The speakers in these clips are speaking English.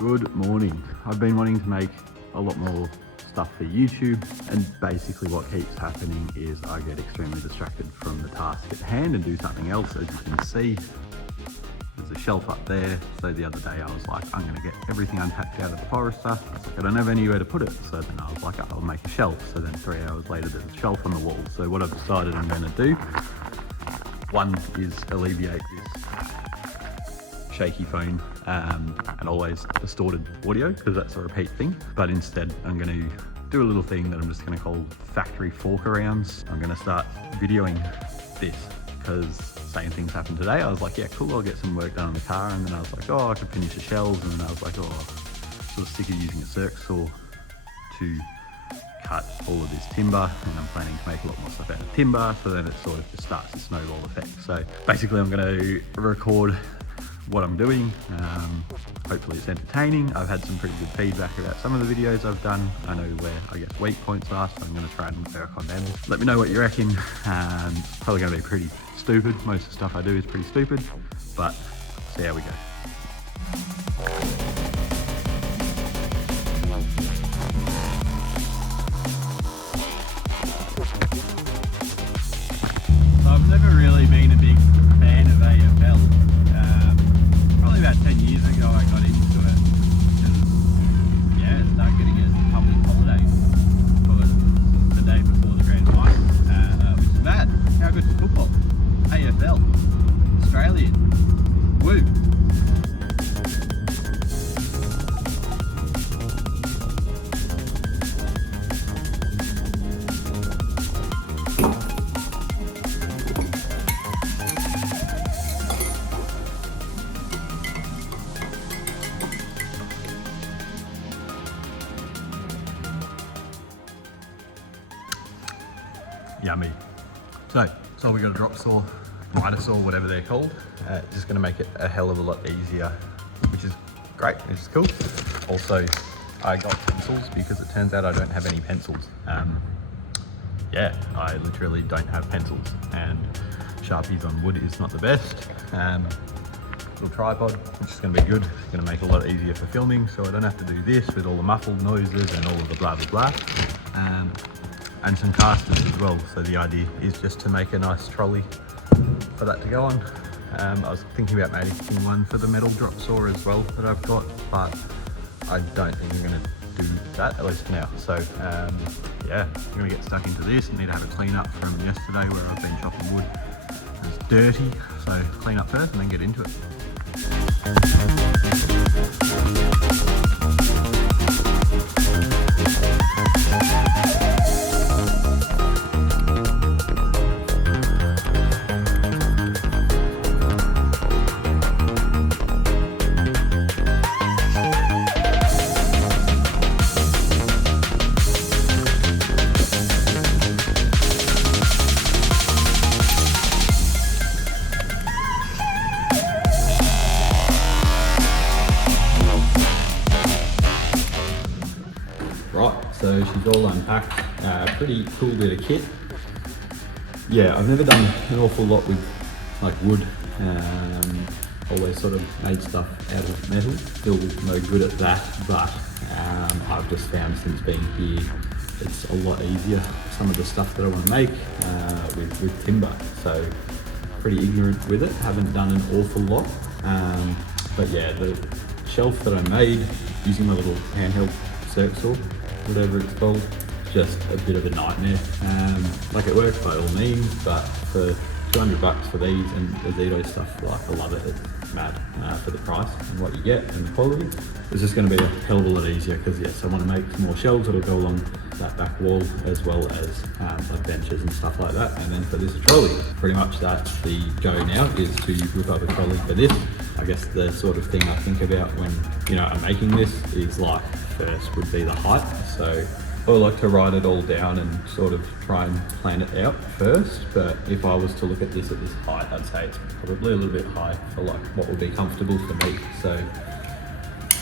Good morning. I've been wanting to make a lot more stuff for YouTube, and basically what keeps happening is I get extremely distracted from the task at hand and do something else. As you can see, there's a shelf up there. So the other day I was like, I'm gonna get everything unpacked out of the Forester. I was like, I don't have anywhere to put it. So then I was like, I'll make a shelf. So then 3 hours later, there's a shelf on the wall. So what I've decided I'm gonna do, one is alleviate this shaky phone and always distorted audio, because that's a repeat thing. But instead I'm going to do a little thing that I'm just going to call factory fork arounds. I'm going to start videoing this, because same things happened today. I was like, yeah, cool, I'll get some work done on the car. And then I was like, oh, I could finish the shelves. And then I was like, oh, sort of sick of using a circ saw to cut all of this timber, and I'm planning to make a lot more stuff out of timber. So then it sort of just starts a snowball effect. So basically I'm going to record what I'm doing. Hopefully it's entertaining. I've had some pretty good feedback about some of the videos I've done. I know where I guess weak points are, so I'm going to try and work on them. Let me know what you reckon. Probably going to be pretty stupid. Most of the stuff I do is pretty stupid, but see how we go. So I've never really been a big fan of AFL. Probably about 10 years ago I got into it. And yeah, started getting it as a public holiday for the day before the grand final, which is mad. How good's football? AFL, Australian, woo! Yummy. So we got a drop saw, mitre saw, whatever they're called. Just going to make it a hell of a lot easier, which is great, which is cool. Also, I got pencils because it turns out I don't have any pencils. Yeah, I literally don't have pencils, and Sharpies on wood is not the best. Little tripod, which is going to be good. It's going to make it a lot easier for filming, so I don't have to do this with all the muffled noises and all of the blah blah blah. And some casters as well. So the idea is just to make a nice trolley for that to go on. I was thinking about making one for the metal drop saw as well that I've got, but I don't think I'm going to do that, at least for now. So yeah, I'm going to get stuck into this. I need to have a clean up from yesterday where I've been chopping wood. It's dirty, so clean up first and then get into it. So she's all unpacked, pretty cool bit of kit. Yeah, I've never done an awful lot with like wood, always sort of made stuff out of metal, still no good at that, but I've just found since being here, it's a lot easier, some of the stuff that I want to make with timber. So pretty ignorant with it, haven't done an awful lot, but yeah, the shelf that I made using my little handheld circ saw, whatever it's called, just a bit of a nightmare. Like it works by all means, but for $200 for these and the Zito stuff, like I love it. It's mad for the price and what you get and the quality. It's just going to be a hell of a lot easier because yes, I want to make some more shelves that'll go along that back wall, as well as like benches and stuff like that. And then for this trolley, pretty much that's the go now, is to whip up a trolley for this. I guess the sort of thing I think about when, you know, I'm making this is like, first would be the height. So I like to write it all down and sort of try and plan it out first. But if I was to look at this height, I'd say it's probably a little bit high for like what would be comfortable for me. So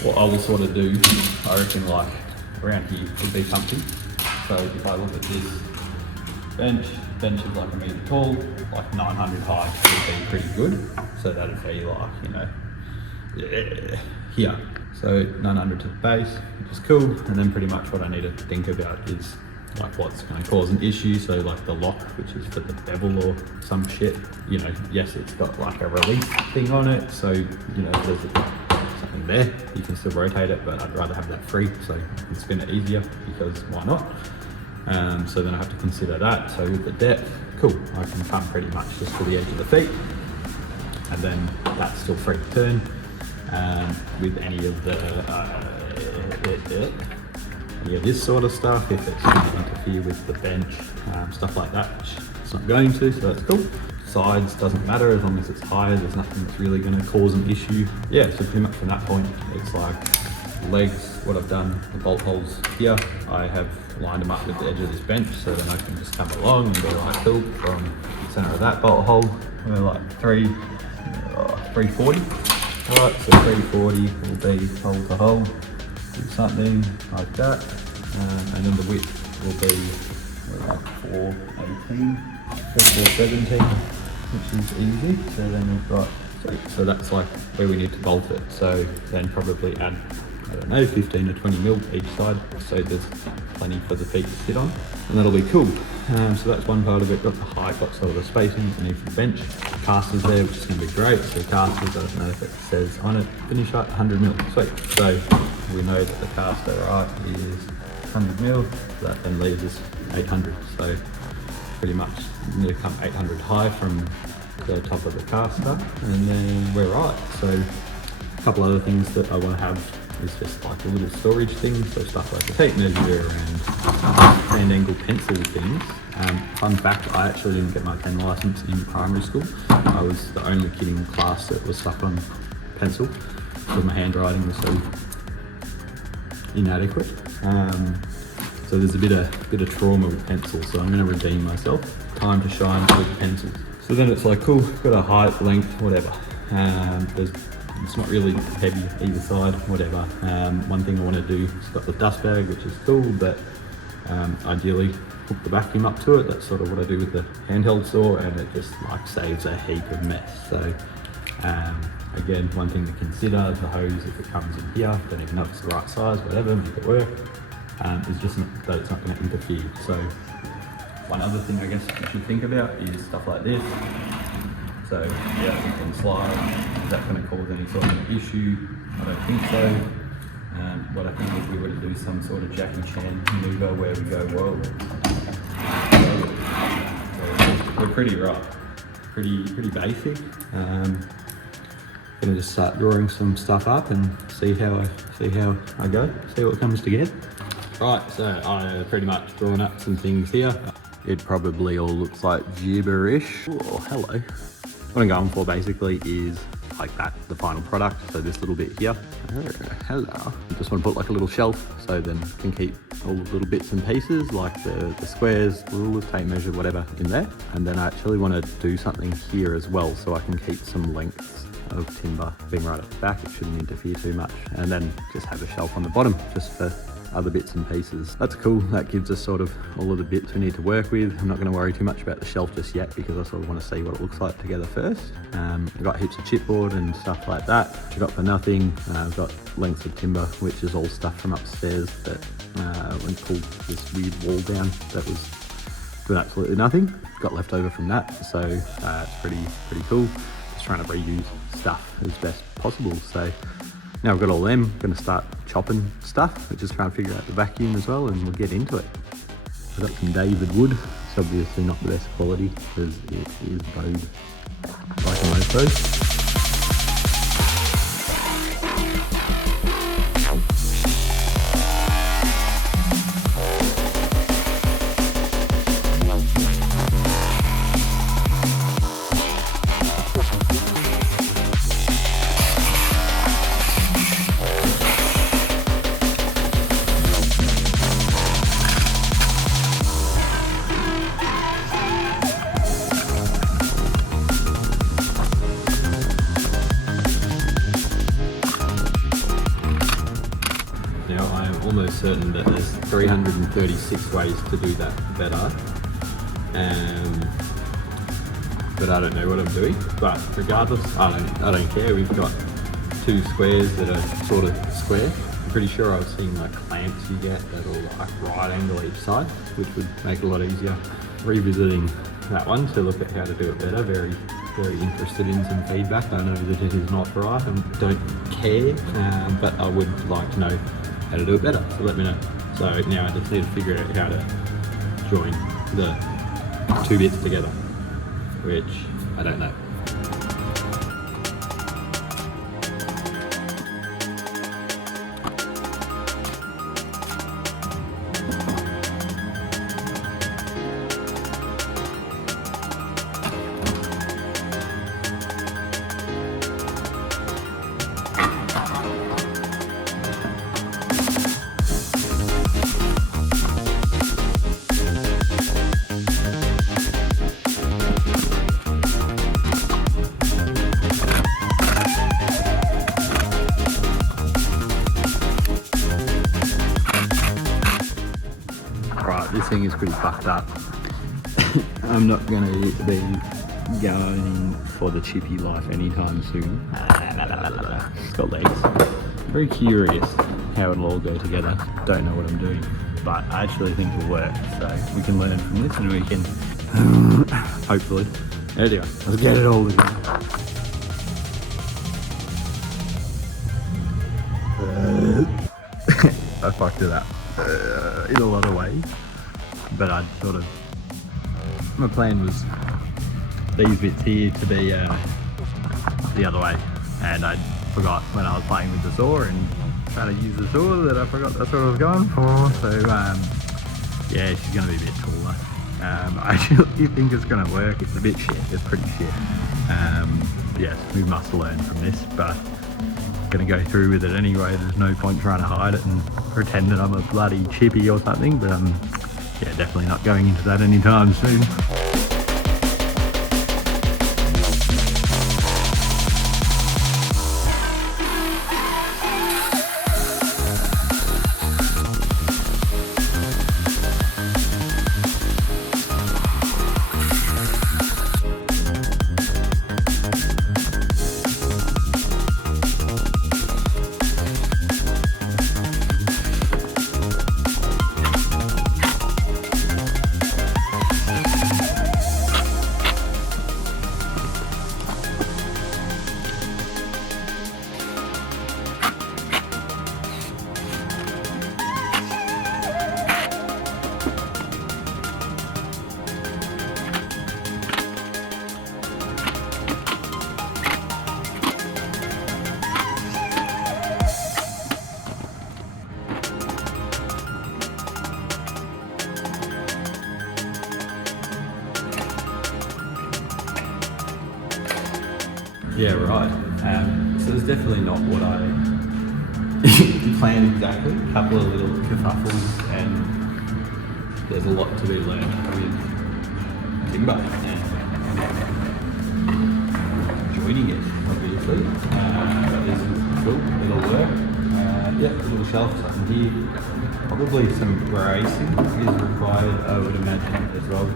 what I will sort of do, I reckon like around here would be comfy. So if I look at this bench is like 1 metre tall, like 900 high would be pretty good. So that'd be like, you know, yeah, here. So 900 to the base, which is cool. And then pretty much what I need to think about is like what's going to cause an issue. So like the lock, which is for the bevel or some shit, you know, yes, it's got like a release thing on it. So, you know, there's something there, you can still rotate it, but I'd rather have that free so I can spin it easier, because why not? So then I have to consider that. So with the depth, cool, I can come pretty much just to the edge of the feet, and then that's still free to turn. With any of this sort of stuff, if it's going to interfere with the bench, stuff like that, which it's not going to, so that's cool. Sides doesn't matter as long as it's higher, there's nothing that's really going to cause an issue. Yeah, so pretty much from that point, it's like legs, what I've done, the bolt holes here, I have lined them up with the edge of this bench, so then I can just come along and go like cool from the center of that bolt hole. We're like 340. Alright, so 340 will be hole to hole, do something like that, and then the width will be like 418, 417, which is easy. So then we've got, so that's like where we need to bolt it. So then probably add, I don't know, 15 or 20 mil each side, so there's plenty for the feet to sit on, and that'll be cool. So that's one part of it. Got the height, got sort of the spacing that you need for the bench. Casters there, which is going to be great. So casters, I don't know if it says on it, finish height 100 mil. Sweet. So we know that the caster height is 100 mil. So that then leaves us 800. So pretty much you need to come 800 high from the top of the caster, and then we're right. So a couple other things that I want to have is just like a little storage thing, so stuff like a tape measure and hand angle pencil things. Fun fact, I actually didn't get my pen license in primary school. I was the only kid in class that was stuck on pencil because my handwriting was so inadequate. So there's a bit of trauma with pencil, so I'm going to redeem myself. Time to shine with pencils. So then it's like, cool, got a height, length, whatever. It's not really heavy either side, whatever. One thing I want to do is got the dust bag, which is cool, but ideally hook the vacuum up to it. That's sort of what I do with the handheld saw, and it just like saves a heap of mess. So again, one thing to consider, the hose, if it comes in here, don't even know if it's the right size, whatever, make it work. It's just that it's not going to interfere. So one other thing I guess you should think about is stuff like this. So yeah, it can slide. Is that going to cause any sort of issue? I don't think so. What I think is we were to do some sort of Jackie Chan maneuver where we go, whoa. So we're pretty rough, pretty basic. Gonna just start drawing some stuff up and see how I go, see what comes together. Right, so I pretty much drawn up some things here. It probably all looks like gibberish. Oh, hello. What I'm going for basically is like that, the final product. So this little bit here. Oh, hello. I just want to put like a little shelf so then can keep all the little bits and pieces like the squares, rulers, tape measure, whatever in there. And then I actually want to do something here as well so I can keep some lengths of timber being right at the back. It shouldn't interfere too much. And then just have a shelf on the bottom just for other bits and pieces. That's cool. That gives us sort of all of the bits we need to work with. I'm not going to worry too much about the shelf just yet because I sort of want to see what it looks like together first. I've got heaps of chipboard and stuff like that. I got for nothing. I've got lengths of timber, which is all stuff from upstairs that when pulled this weird wall down that was doing absolutely nothing. Got left over from that, so it's pretty cool. Just trying to reuse stuff as best possible. So now I've got all them, I'm going to start chopping stuff, which is trying to figure out the vacuum as well, and we'll get into it. I've got some David wood. It's obviously not the best quality because it is bowed like most those. Almost certain that there's 336 ways to do that better, but I don't know what I'm doing. But regardless, I don't care. We've got two squares that are sort of square. I'm pretty sure I've seen like clamps you get that are like right angle each side, which would make it a lot easier. Revisiting that one to look at how to do it better. Very, very interested in some feedback. I know that it is not right and don't care, but I would like to know how to do it better, so let me know. So now I just need to figure out how to join the two bits together, which I don't know. This thing is pretty fucked up. I'm not going to be going for the chippy life anytime soon. It's got legs. Very curious how it'll all go together. Don't know what I'm doing, but I actually think it'll work. So we can learn from this and we can hopefully. Anyway, let's get it all together. I fucked it up in a lot of ways. But my plan was these bits here to be the other way, and I forgot when I was playing with the saw and trying to use the saw that I forgot that's what I was going for. So yeah, she's going to be a bit taller. I actually think it's going to work. It's a bit shit, it's pretty shit. Yes, we must learn from this, but going to go through with it anyway. There's no point trying to hide it and pretend that I'm a bloody chippy or something, but yeah, definitely not going into that anytime soon. Yeah, right. So it's definitely not what I planned exactly. A couple of little kerfuffles, and there's a lot to be learned with timber and joining it, obviously. But this is cool, it'll work. Yeah, little shelves up in here. Probably some bracing is required, I would imagine, as well.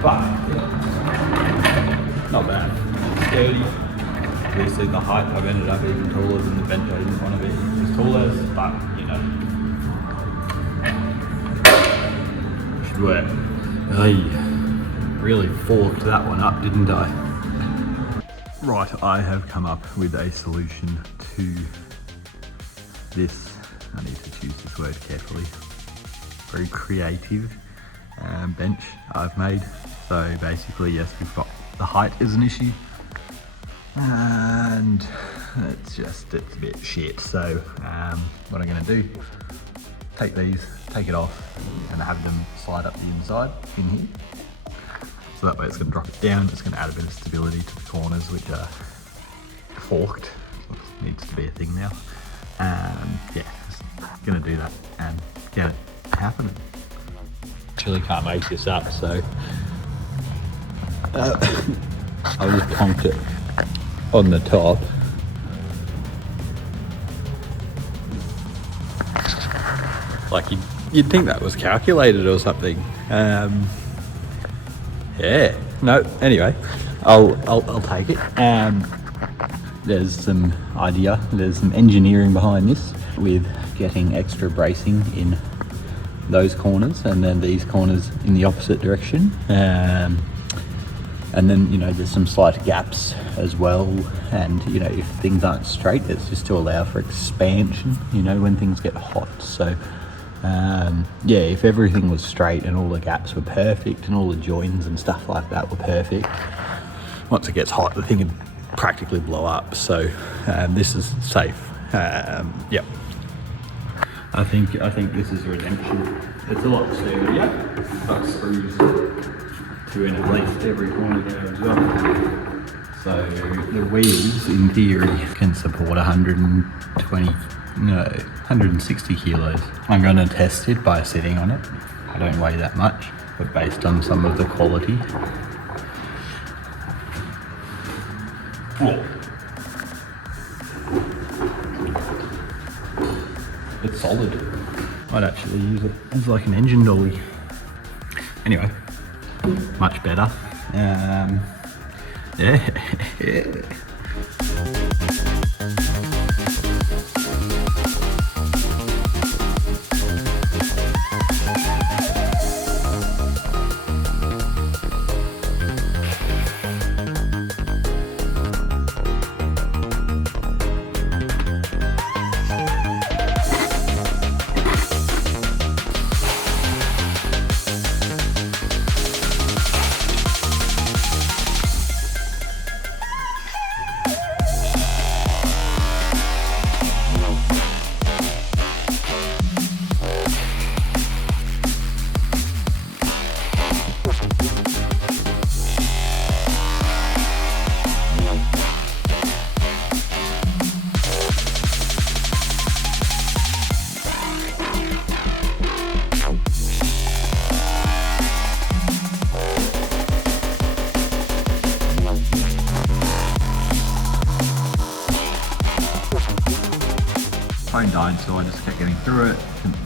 But yeah, not bad. Sturdy. Obviously the height, I've ended up even taller than the bench I didn't want to be as tall as, but you know, should work. I really forked that one up, didn't I? Right, I have come up with a solution to this. I need to choose this word carefully. Very creative bench I've made. So basically, yes, we've got the height is an issue, and it's a bit shit. So what I'm going to do, take it off and have them slide up the inside in here. So that way it's going to drop it down, it's going to add a bit of stability to the corners, which are forked. Needs to be a thing now. Yeah, just going to do that and get it happening. Actually can't make this up, so I'll just conked it on the top. Like you'd think that was calculated or something. Yeah. No. Anyway, I'll take it. there's some engineering behind this with getting extra bracing in those corners and then these corners in the opposite direction. And then, there's some slight gaps as well. And, if things aren't straight, it's just to allow for expansion, when things get hot. So, if everything was straight and all the gaps were perfect and all the joins and stuff like that were perfect, once it gets hot, the thing would practically blow up. So, this is safe. Yep. I think this is redemption. It's a lot sturdier. Got screws to in at least every corner there as well. So the wheels in theory can support 160 kilos. I'm going to test it by sitting on it. I don't weigh that much, but based on some of the quality. Whoa. It's solid. I'd actually use it as like an engine dolly. Anyway, much better. Yeah. Phone died, so I just kept getting through it.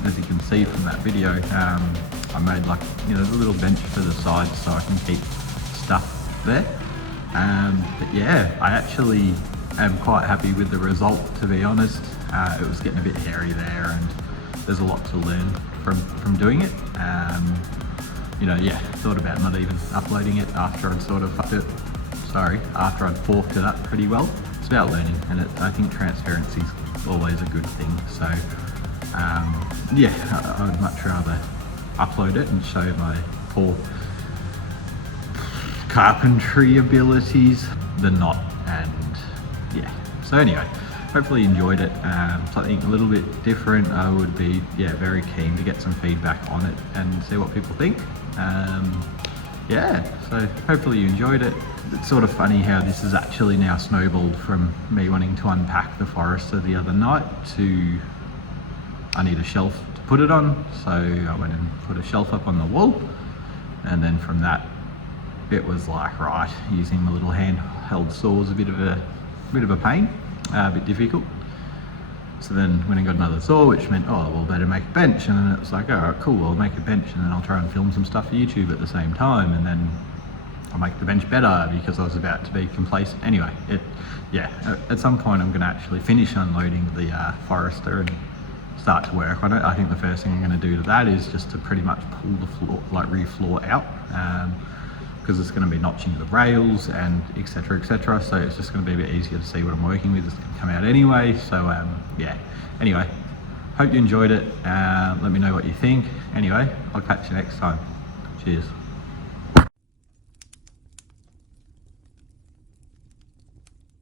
As you can see from that video, I made like a little bench for the side so I can keep stuff there. But yeah, I actually am quite happy with the result, to be honest. It was getting a bit hairy there, and there's a lot to learn from doing it. Thought about not even uploading it after I'd after I'd forked it up pretty well. It's about learning, and I think transparency is always a good thing. So I would much rather upload it and show my poor carpentry abilities than not. And so anyway, hopefully you enjoyed it. Something a little bit different. I would be very keen to get some feedback on it and see what people think. So hopefully you enjoyed it. It's sort of funny how this has actually now snowballed from me wanting to unpack the Forester the other night to I need a shelf to put it on, so I went and put a shelf up on the wall, and then from that it was like, right, using my little handheld saw was a bit of a pain, a bit difficult. So then when I got another saw, which meant, better make a bench, and then it was like, all right, cool, I'll make a bench, and then I'll try and film some stuff for YouTube at the same time, and then I'll make the bench better because I was about to be complacent. Anyway, at some point I'm going to actually finish unloading the Forester and start to work on it. I think the first thing I'm going to do to that is just to pretty much pull the floor, like re-floor out, because it's going to be notching the rails and etc. So it's just going to be a bit easier to see what I'm working with. It's going to come out anyway. So anyway, hope you enjoyed it. Let me know what you think. Anyway, I'll catch you next time. Cheers.